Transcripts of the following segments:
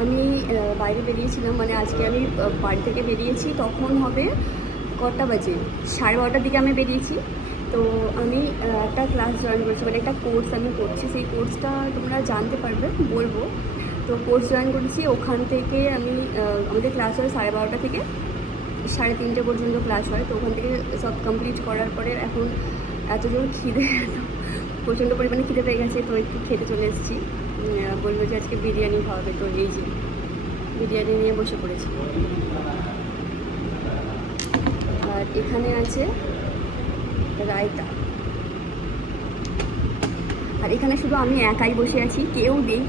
আমি বাইরে বেরিয়েছিলাম, মানে আজকে আমি বাড়ি থেকে বেরিয়েছি, তখন হবে কটা বাজে, 12:30টার দিকে আমি বেরিয়েছি। তো আমি একটা ক্লাস জয়েন করেছি, মানে একটা কোর্স আমি করছি, সেই কোর্সটা তোমরা জানতে পারবে, বলবো। তো কোর্স জয়েন করেছি, ওখান থেকে আমি আমাদের ক্লাস হয় 12:30 থেকে 3:30 পর্যন্ত ক্লাস হয়। তো ওখান থেকে সব কমপ্লিট করার পরে এখন এত জোর খিদে, প্রচণ্ড পরিমাণে খিদে পেয়ে গেছে, তো একটু খেতে চলে এসেছি। বলবো যে আজকে বিরিয়ানি খাওয়াবে, তো এই যে বিরিয়ানি নিয়ে বসে পড়েছি। আর এখানে আছে রায়তা, আর এখানে শুধু আমি একাই বসে আছি, কেউ নেই।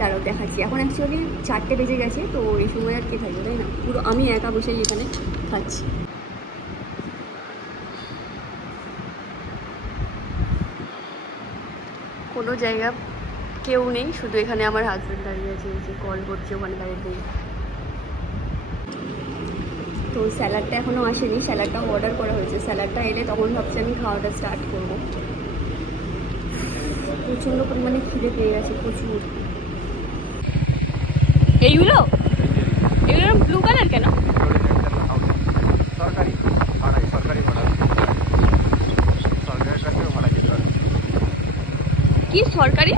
দাঁড়াও দেখাচ্ছি। এখন অ্যাকচুয়ালি 4টে বেজে গেছে, তো এই সময় আর কে থাকবে, তাই না? পুরো আমি একা বসেই এখানে খাচ্ছি। কোনো জায়গা কেউ নেই, শুধু এখানে আমার হাজব্যান্ড দাঁড়িয়ে আছে, যে কল করছে ওখানে দাঁড়িয়ে। তো স্যালাডটা এখনও আসেনি, স্যালাডটাও অর্ডার করা হয়েছে। স্যালাডটা এলে তখন ভাবছি আমি খাওয়াটা স্টার্ট করবো। প্রচণ্ড পরিমাণে খিদে পেয়ে গেছে, প্রচুর। এইগুলো এগুলো ব্লু কালার কেন? কি সরকারি?